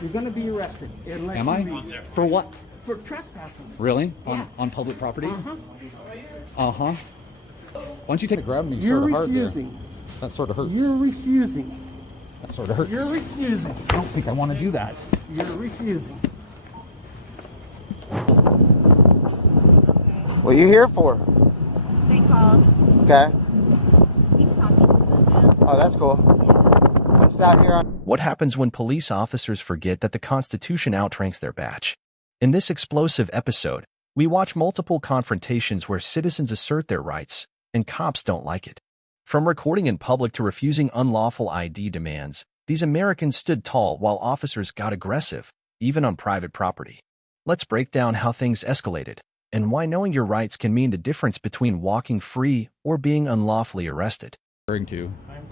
You're going to be arrested unless Am you I? leave. For what? For trespassing. Really? Yeah. On public property? Uh-huh. Uh-huh. Why don't you take a grab me You're sort of hard there? refusing. That sort of hurts. You're refusing. That sort of hurts. You're refusing. I don't think I want to do that. You're refusing. What are you here for? They called. Okay. He's talking to them now. Oh, that's cool. I'm just out here on... What happens when police officers forget that the Constitution outranks their badge? In this explosive episode, we watch multiple confrontations where citizens assert their rights, and cops don't like it. From recording in public to refusing unlawful ID demands, these Americans stood tall while officers got aggressive, even on private property. Let's break down how things escalated, and why knowing your rights can mean the difference between walking free or being unlawfully arrested. Referring to. I'm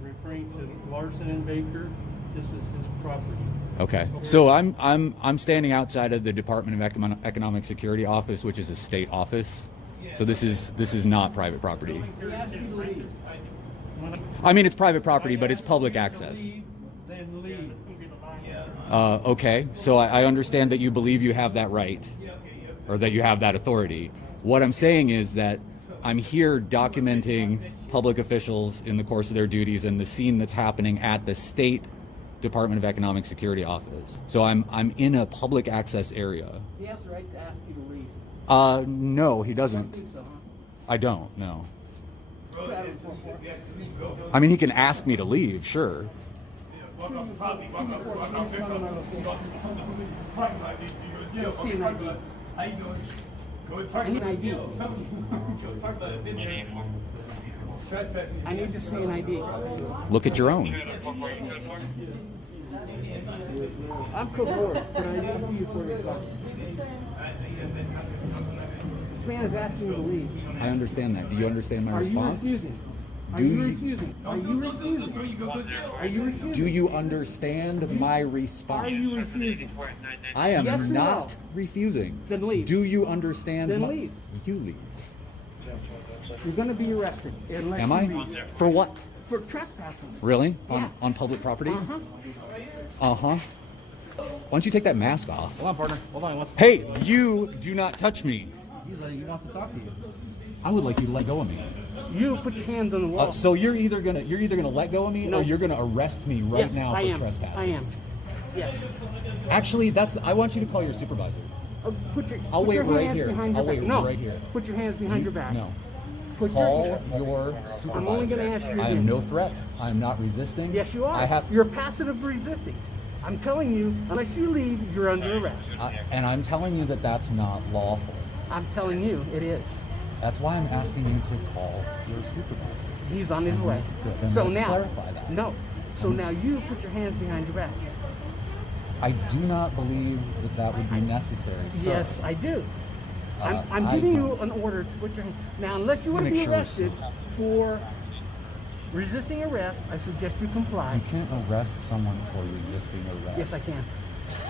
referring to Larson and Baker. This is his property. Okay. So I'm standing outside of the Department of Economic Security office, which is a state office. So this is not private property. He asked you to leave. I mean, it's private property, but it's public access. Then leave. Okay. So I understand that you believe you have that right, or that you have that authority. What I'm saying is that I'm here documenting public officials in the course of their duties and the scene that's happening at the state Department of Economic Security office. So I'm in a public access area. He has the right to ask you to leave. No, he doesn't. I think so, huh? I don't, no. Travis, 4-4. I mean, he can ask me to leave, sure. You'll see an ID. I need an ID. I need to see an ID. Look at your own. I'm code 4. Can I talk to you for a second? This man is asking you to leave. I understand that. Do you understand my Are you response? refusing? Are Do you you- refusing? Are you refusing? Are you refusing? Do you understand my Are response? you refusing? I am Yes or not no? refusing. Then leave. Do you understand? Then leave. You leave. You're going to be arrested unless Am you I? leave. For what? For trespassing. Really? Yeah. On public property? Uh-huh. Uh-huh. Why don't you take that mask off? Hold on, partner. Hold on. Hey, you do not touch me. He wants to talk to you. I would like you to let go of me. You put your hands on the wall. So you're either gonna let go of me, No. or you're gonna arrest me right yes, now for I am. trespassing. I am. Yes. Actually, I want you to call your supervisor. I'll put wait your right hands here. behind your I'll back. wait No. right here. Put your hands behind your back. No. Put Call your. your supervisor. I'm only going to ask you. I again. am no threat. I am not resisting. Yes, you are. I have. You're passive resisting. I'm telling you, unless you leave, you're under arrest. And I'm telling you that that's not lawful. I'm telling you, it is. That's why I'm asking you to call your supervisor. He's on his way. Good. Then So let's now, clarify that. no. So now you put your hands behind your back. I do not believe that would be necessary, sir. Yes, I do. I'm I giving don't. you an order to put your hands. Now, unless you want to Make be sure arrested for resisting arrest, I suggest you comply. You can't arrest someone for resisting arrest. Yes, I can.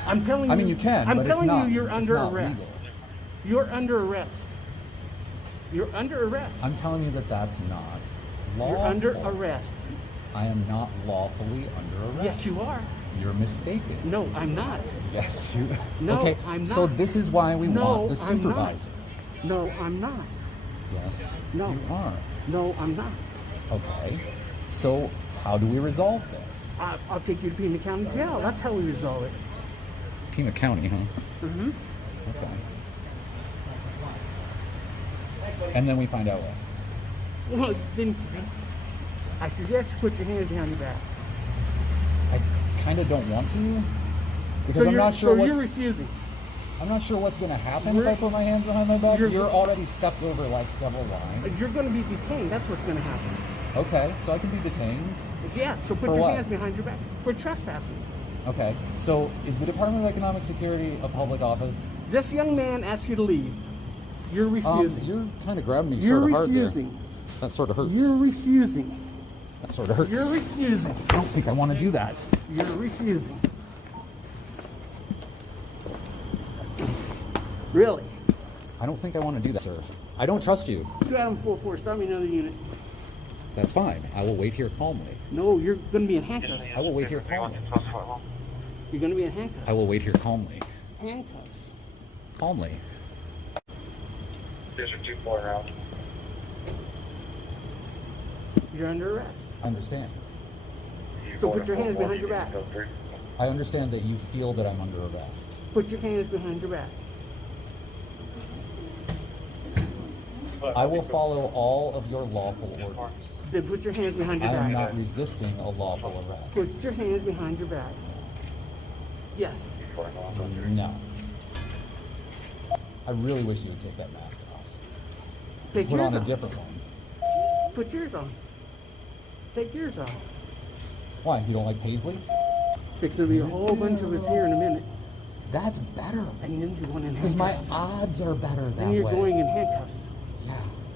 I'm telling you. I mean, you can, I'm but it's telling not- you, you're it's under not arrest. legal. You're under arrest. You're under arrest. I'm telling you that that's not lawful. You're under arrest. I am not lawfully under arrest. Yes, you are. You're mistaken. No, I'm not. Yes, you. No, okay, I'm so not. this is why we No, want the I'm not. supervisor. No, I'm not. Yes, No. you are. No, I'm not. Okay, so how do we resolve this? I'll take you to Pima County Jail. That's how we resolve it. Pima County, huh? Mm-hmm. Okay. And then we find out what? Well, then I suggest you put your hands behind your back. I kind of don't want to because So I'm you're, not sure so you're refusing. I'm not sure what's going to happen if We're- I put my hands behind my back. you're- You're already stepped over like several lines. You're going to be detained. That's what's going to happen. Okay, so I can be detained. Yeah, so put For your what? hands behind your back for trespassing. Okay, so is the Department of Economic Security a public office? This young man asked you to leave. You're refusing. You're kind of grabbing me You're sort of hard there. refusing. That sort of hurts. You're refusing. That sort of hurts. You're refusing. I don't think I want to do that. You're refusing. Really? I don't think I want to do that, sir. I don't trust you. 2-4-4, start me another unit. That's fine. I will wait here calmly. No, you're going to be in handcuffs. I will wait here calmly. You're going to be in handcuffs. I will wait here calmly. Handcuffs. Calmly. District 2-4 route. You're under arrest. I understand. So put your hands behind your back. I understand that you feel that I'm under arrest. Put your hands behind your back. I will follow all of your lawful orders. Then put your hands behind your I back. am not resisting a lawful arrest. Put your hands behind your back. Yes. No. I really wish you would take that mask off. Take Put yours on a off. different one. Put yours on. Take yours off. Why? You don't like Paisley? Fix to be a whole bunch of us here in a minute. That's better. And then you're going in Because handcuffs. my odds are better that Then you're way. going in handcuffs. Yeah.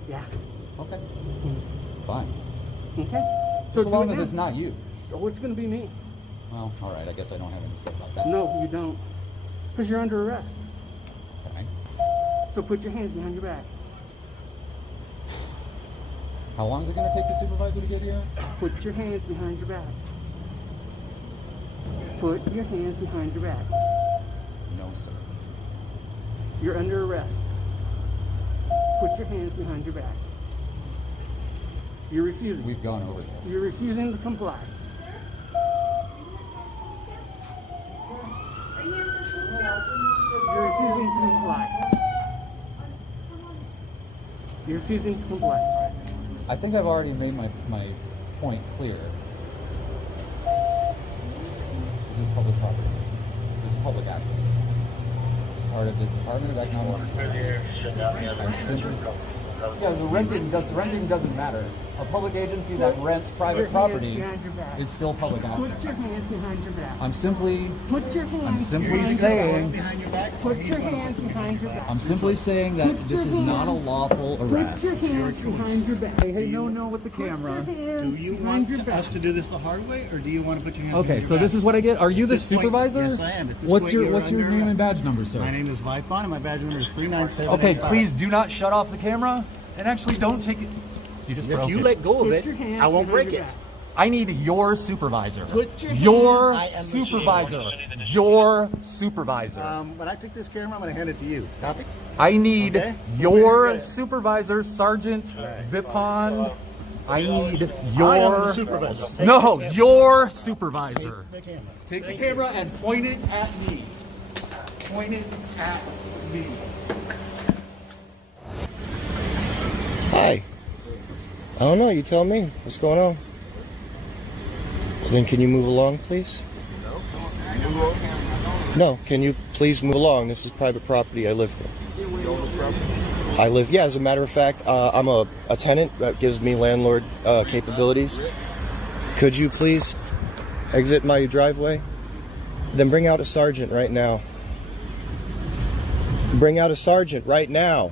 Yeah. Okay. Fine. Okay? So as do long it as now. it's not you. Oh, it's going to be me. Well, all right. I guess I don't have any say about that. No, you don't. Because you're under arrest. Okay. So put your hands behind your back. How long is it going to take the supervisor to get here? Put your hands behind your back. Put your hands behind your back. No, sir. You're under arrest. Put your hands behind your back. You're refusing. We've gone over this. You're refusing to comply. You're refusing to comply. You're refusing to comply. I think I've already made my point clear. This is public property. This is public access. It's part of the Department of Economic Security. I'm simply... Yeah, the renting doesn't matter. A public agency that rents private property is still public Put your access. hands behind your back. I'm simply Put your hands simply behind saying- your back. Put your hands behind your back. I'm simply saying that this is not a lawful Put arrest. your hands behind your back. Hey, no, with the camera. Do Do you want us to do this the hard way, or do you want to put your hands Okay, behind so your this back? is what I get. Are you the At this point, supervisor? yes, I am. At this What's point, your you're What's your under name and arrest. badge number, sir? My name is Vipon, and my badge number is 397. Okay, please do not shut off the camera, and actually don't take it. You just If broke you it. let go of Put it, your hands I won't behind break your it. back. I need your supervisor. Put your Your hands- I am the supervisor. Your supervisor. When I take this camera, I'm going to hand it to you. Copy? I need Okay. your Okay. supervisor, Sergeant Vipon. I need I am your the supervisor. Take no, the camera. your supervisor. Take the camera. Take the camera and point it at me. Point it at me. Hi. I don't know, you tell me. What's going on? Then can you move along, please? No, can you please move along? This is private property. I live here. Yeah, as a matter of fact, I'm a tenant that gives me landlord capabilities. Could you please exit my driveway? Then bring out a sergeant right now. Bring out a sergeant right now.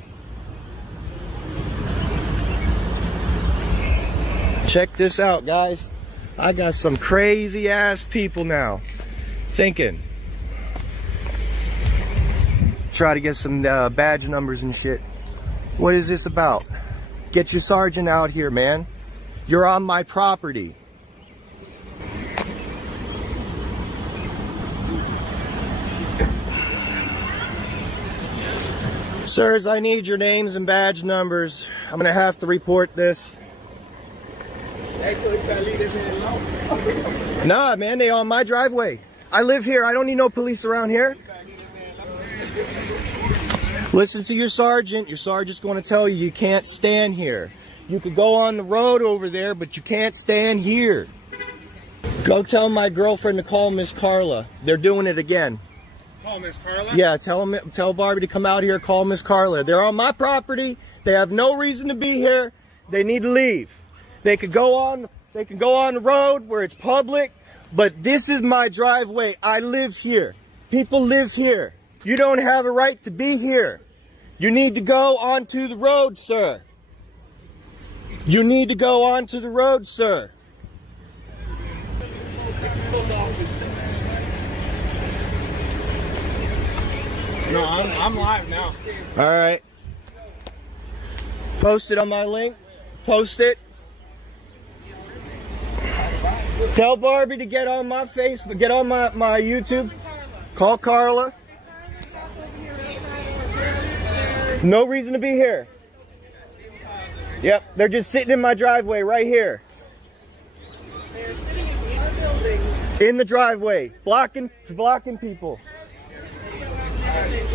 Check this out, guys. I got some crazy ass people now thinking. Try to get some badge numbers and shit. What is this about? Get your sergeant out here, man. You're on my property. Sirs, I need your names and badge numbers. I'm gonna have to report this. Nah, man, they on my driveway. I live here. I don't need no police around here. Listen to your sergeant. Your sergeant's going to tell you you can't stand here. You could go on the road over there, but you can't stand here. Go tell my girlfriend to call Miss Carla. They're doing it again. Call Miss Carla? Yeah, tell Barbie to come out here, call Miss Carla. They're on my property. They have no reason to be here. They need to leave. They could go on the road where it's public, but this is my driveway. I live here. People live here. You don't have a right to be here. You need to go onto the road, sir. You need to go onto the road, sir. No, I'm live now. All right. Post it on my link. Post it. Tell Barbie to get on my Facebook, get on my YouTube. Call Carla. No reason to be here. Yep, they're just sitting in my driveway right here. In the driveway, blocking people.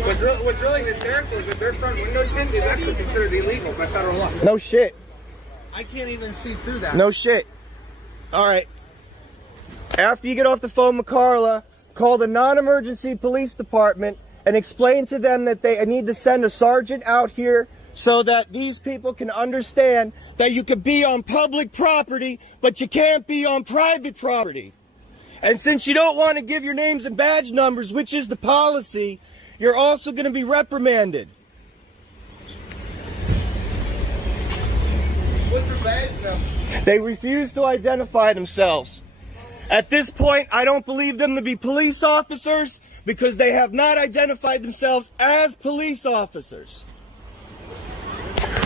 What's really hysterical is that their front window tint is actually considered illegal by federal law. No shit. I can't even see through that. No shit. All right. After you get off the phone with Carla, call the non-emergency police department and explain to them that they need to send a sergeant out here so that these people can understand that you could be on public property, but you can't be on private property. And since you don't want to give your names and badge numbers, which is the policy, you're also going to be reprimanded. What's her badge number? They refuse to identify themselves. At this point, I don't believe them to be police officers because they have not identified themselves as police officers.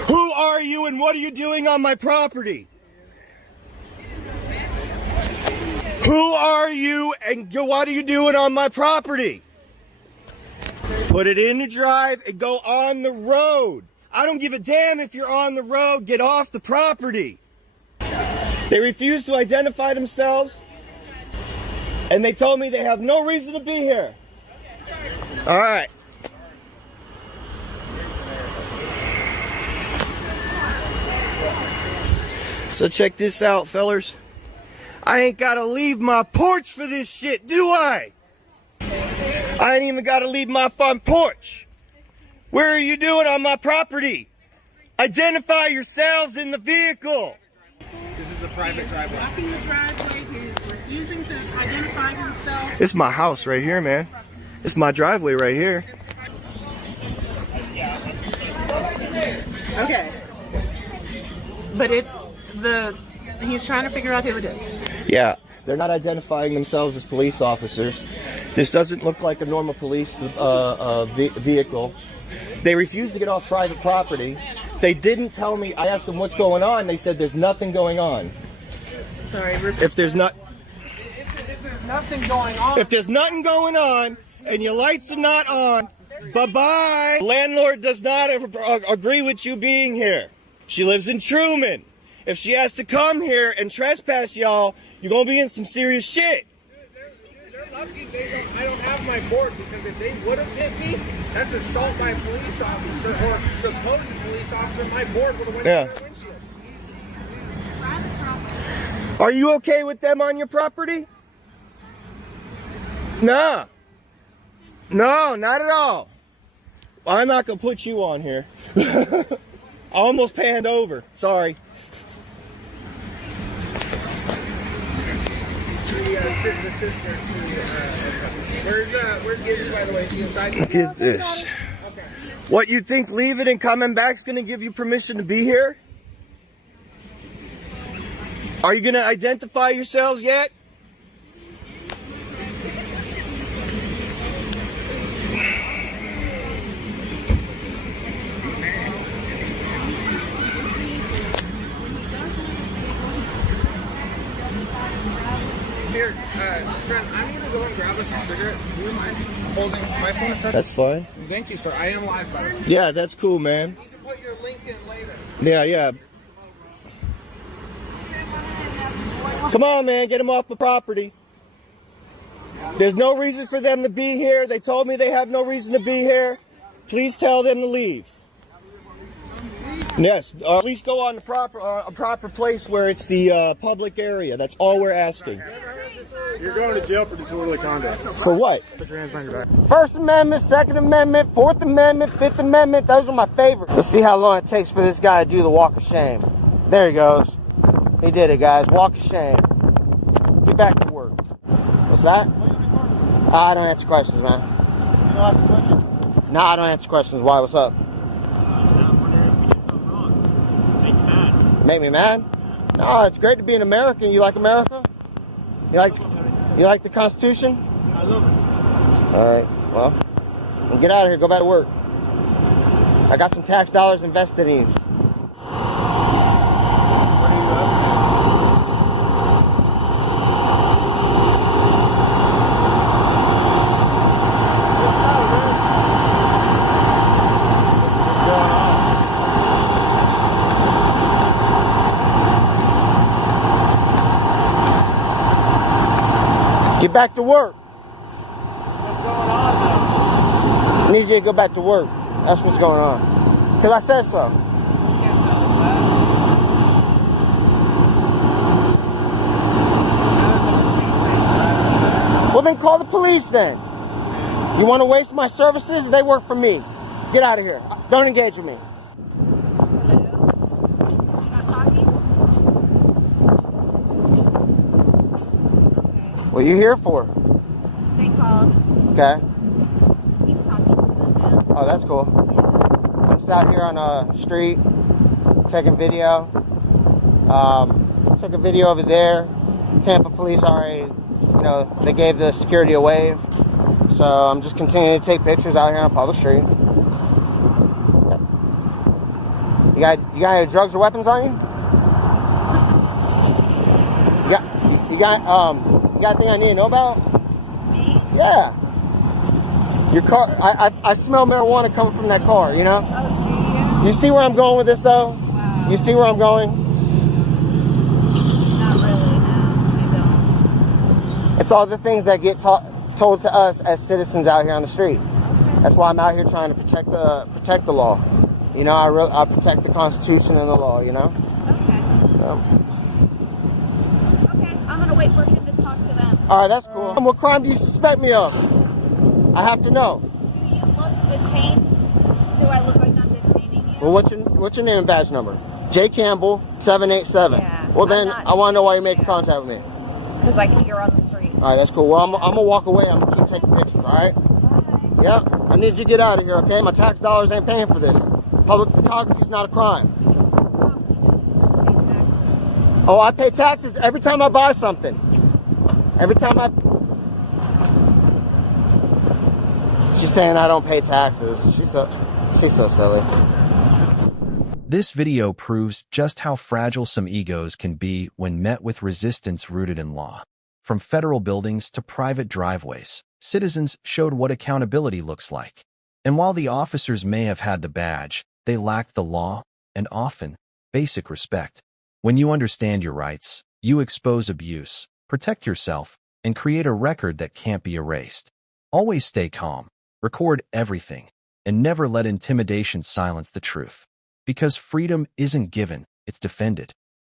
Who are you and what are you doing on my property? Who are you and what are you doing on my property? Put it in the drive and go on the road. I don't give a damn if you're on the road. Get off the property. They refuse to identify themselves, and they told me they have no reason to be here. All right. So check this out, fellers. I ain't gotta leave my porch for this shit, do I? I ain't even gotta leave my front porch. Where are you doing on my property? Identify yourselves in the vehicle. This is a private driveway. Blocking the driveway, he's refusing to identify himself. It's my house right here, man. It's my driveway right here. Okay. But he's trying to figure out who it is. Yeah, they're not identifying themselves as police officers. This doesn't look like a normal police vehicle. They refuse to get off private property. They didn't tell me. I asked them what's going on. They said there's nothing going on. Sorry, If there's nothing going on. If there's nothing going on and your lights are not on, bye-bye. Landlord does not agree with you being here. She lives in Truman. If she has to come here and trespass y'all, you're going to be in some serious shit. They're lucky I don't have my board, because if they would have hit me, that's assault by a police officer or supposed police officer. My board would have went through their windshield. Are you okay with them on your property? Nah. No, not at all. Well, I'm not going to put you on here. I almost panned over. Sorry. Where's Gizzy, by the way? Is she inside? Look at this. Okay. What, you think leaving and coming back's going to give you permission to be here? Are you going to identify yourselves yet? Here, Trent, I'm going to go and grab us a cigarette. Do you mind holding my phone? That's fine. Thank you, sir. I am live, by the way. Yeah, that's cool, man. You can put your link in later. Yeah. Come on, man. Get them off the property. There's no reason for them to be here. They told me they have no reason to be here. Please tell them to leave. Yes, or at least go on the proper place where it's the public area. That's all we're asking. You're going to jail for disorderly conduct. For what? Put your hands on your back. First Amendment, Second Amendment, Fourth Amendment, Fifth Amendment, those are my favorites. Let's see how long it takes for this guy to do the walk of shame. There he goes. He did it, guys. Walk of shame. Get back to work. What's that? I don't answer questions, man. No, I don't answer questions. Why? What's up? Make me mad? No, it's great to be an American. You like America? You like the Constitution? I love it. All right. Well, get out of here. Go back to work. I got some tax dollars invested in you. Get back to work. What's going on I need you to go back to work. That's what's going on. Because I said so. Well, then call the police then. You want to waste my services? They work for me. Get out of here. Don't engage with me. Hello? You're not talking? Okay. What are you here for? They called. Okay. He's talking to them now. Oh, that's cool. Yeah. I'm just out here on a street taking video. Took a video over there. Tampa police already, they gave the security a wave. So I'm just continuing to take pictures out here on a public street. Yep. You got any drugs or weapons on you? You got anything I need to know about? Me? Yeah. Your car, I smell marijuana coming from that car, Oh, do you? You see where I'm going with this, though? Wow. You see where I'm going? Not really, no. I don't. It's all the things that get told to us as citizens out here on the street. Okay. That's why I'm out here trying to protect the law. I protect the Constitution and the law, Okay. Okay, I'm gonna wait for him to talk to them. All right, that's cool. What crime do you suspect me of? I have to know. Do you look detained? Do I look like I'm detaining you? Well, what's your name and badge number? J. Campbell 787. Yeah, Well, then I'm not I want to know why you're making detaining contact with me. Because you're on the street. All right, that's cool. Well, I'm gonna walk away. I'm gonna keep taking pictures. All right. Bye. Yep. I need you to get out of here, okay? My tax dollars ain't paying for this. Public photography is not a crime. Oh, I pay taxes every time I buy something. Every time She's saying I don't pay taxes. She's so silly. This video proves just how fragile some egos can be when met with resistance rooted in law. From federal buildings to private driveways, citizens showed what accountability looks like. And while the officers may have had the badge, they lacked the law and often basic respect. When you understand your rights, you expose abuse, protect yourself, and create a record that can't be erased. Always stay calm, record everything, and never let intimidation silence the truth. Because freedom isn't given, it's defended.